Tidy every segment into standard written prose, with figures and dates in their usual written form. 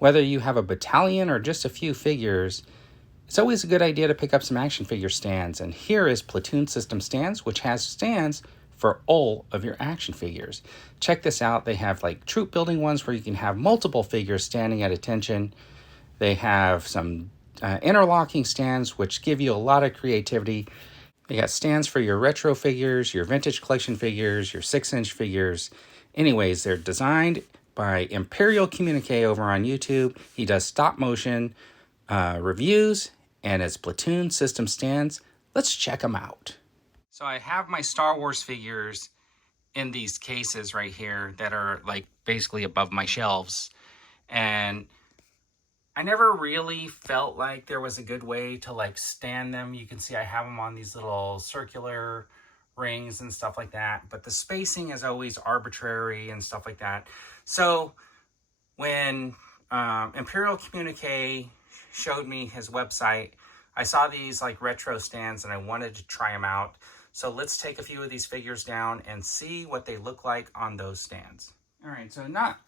Whether you have a battalion or just a few figures, it's always a good idea to pick up some action figure stands. And here is Platoon Systems stands, which has stands for all of your action figures. Check this out. They have like troop building ones where you can have multiple figures standing at attention. They have some interlocking stands, which give you a lot of creativity. They got stands for your retro figures, your vintage collection figures, your 6-inch figures. Anyways, they're designed by Imperial Communique over on YouTube. He does stop motion reviews, and it's Platoon System stands. Let's check them out. So I have my Star Wars figures in these cases right here that are like basically above my shelves. And I never really felt like there was a good way to like stand them. You can see I have them on these little circular rings and stuff like that, but the spacing is always arbitrary and stuff like that. So when Imperial Communique showed me his website, I saw these like retro stands and I wanted to try them out. So let's take a few of these figures down and see what they look like on those stands. All right, so not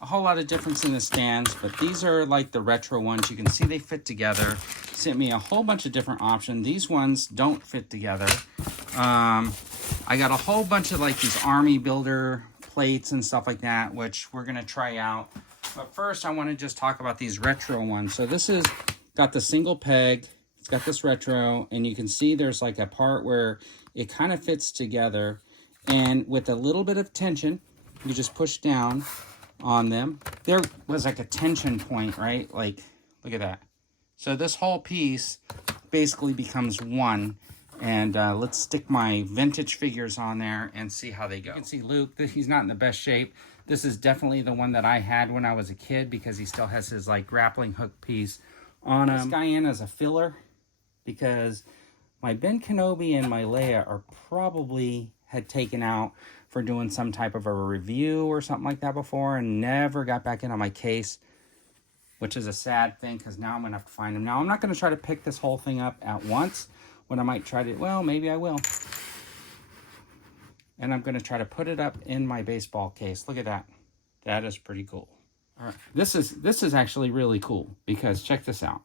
a whole lot of difference in the stands, but these are like the retro ones. You can see they fit together. Sent me a whole bunch of different options. These ones don't fit together. I got a whole bunch of like these army builder plates and stuff like that, which we're gonna try out. But first I wanna just talk about these retro ones. So this is got the single peg. It's got this retro, and you can see there's like a part where it kind of fits together, and with a little bit of tension, you just push down on them. There was like a tension point, right? Like, look at that. So this whole piece basically becomes one, and let's stick my vintage figures on there and see how they go. You can see Luke, he's not in the best shape. This is definitely the one that I had when I was a kid because he still has his like grappling hook piece on him. This guy in as a filler, because my Ben Kenobi and my Leia are probably had taken out for doing some type of a review or something like that before and never got back in on my case, which is a sad thing because now I'm going to have to find them. Now, I'm not going to try to pick this whole thing up at once. What I might try to, well, maybe I will. And I'm going to try to put it up in my baseball case. Look at that. That is pretty cool. All right. This is actually really cool because check this out.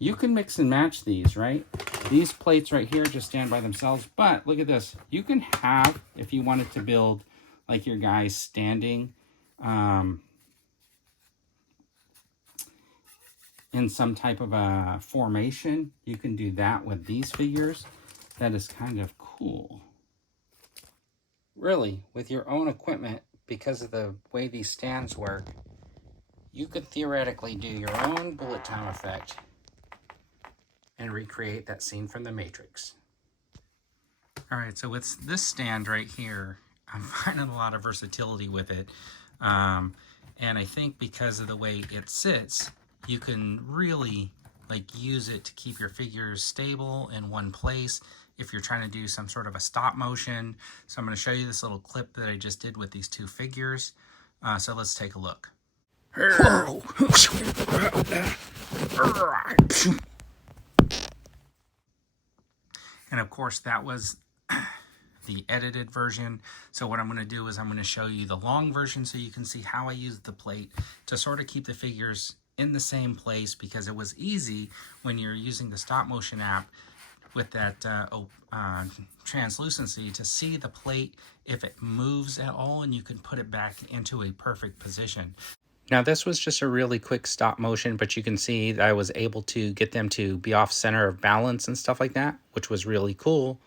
You can mix and match these, right? These plates right here just stand by themselves, but look at this. You can have, if you wanted to build like your guys standing in some type of a formation, you can do that with these figures. That is kind of cool. Really, with your own equipment, because of the way these stands work, you could theoretically do your own bullet time effect and recreate that scene from The Matrix. All right, so with this stand right here, I'm finding a lot of versatility with it. And I think because of the way it sits, you can really like use it to keep your figures stable in one place if you're trying to do some sort of a stop motion. So I'm going to show you this little clip that I just did with these two figures. So let's take a look. And of course that was the edited version. So what I'm going to do is I'm going to show you the long version so you can see how I used the plate to sort of keep the figures in the same place, because it was easy when you're using the stop motion app with that translucency to see the plate if it moves at all, and you can put it back into a perfect position. Now this was just a really quick stop motion, but you can see that I was able to get them to be off center of balance and stuff like that, which was really cool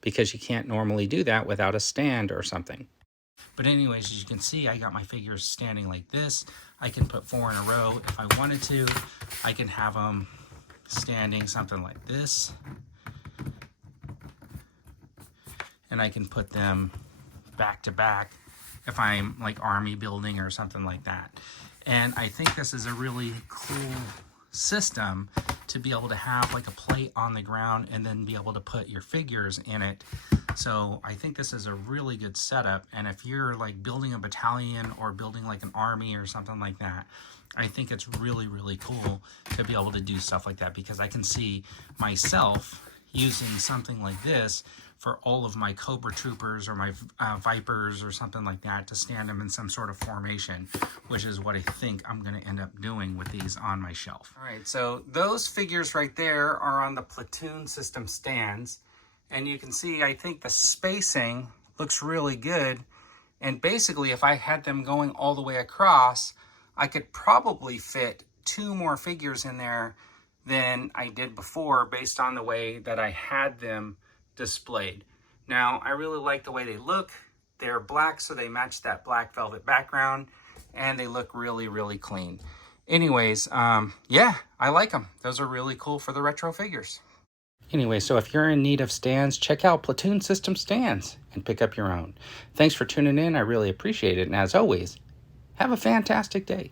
because you can't normally do that without a stand or something. But anyways, as you can see, I got my figures standing like this. I can put 4 in a row if I wanted to. I can have them standing something like this. And I can put them back to back if I'm like army building or something like that. And I think this is a really cool system to be able to have like a plate on the ground and then be able to put your figures in it. So I think this is a really good setup. And if you're like building a battalion or building like an army or something like that, I think it's really, really cool to be able to do stuff like that, because I can see myself using something like this for all of my Cobra Troopers or my Vipers or something like that, to stand them in some sort of formation, which is what I think I'm going to end up doing with these on my shelf. All right, so those figures right there are on the Platoon System stands. And you can see, I think the spacing looks really good. And basically, if I had them going all the way across, I could probably fit 2 more figures in there than I did before, based on the way that I had them displayed. Now, I really like the way they look. They're black, so they match that black velvet background, and they look really, really clean. Anyways, yeah, I like them. Those are really cool for the retro figures. Anyway, so if you're in need of stands, check out Platoon Systems stands and pick up your own. Thanks for tuning in. I really appreciate it. And as always, have a fantastic day.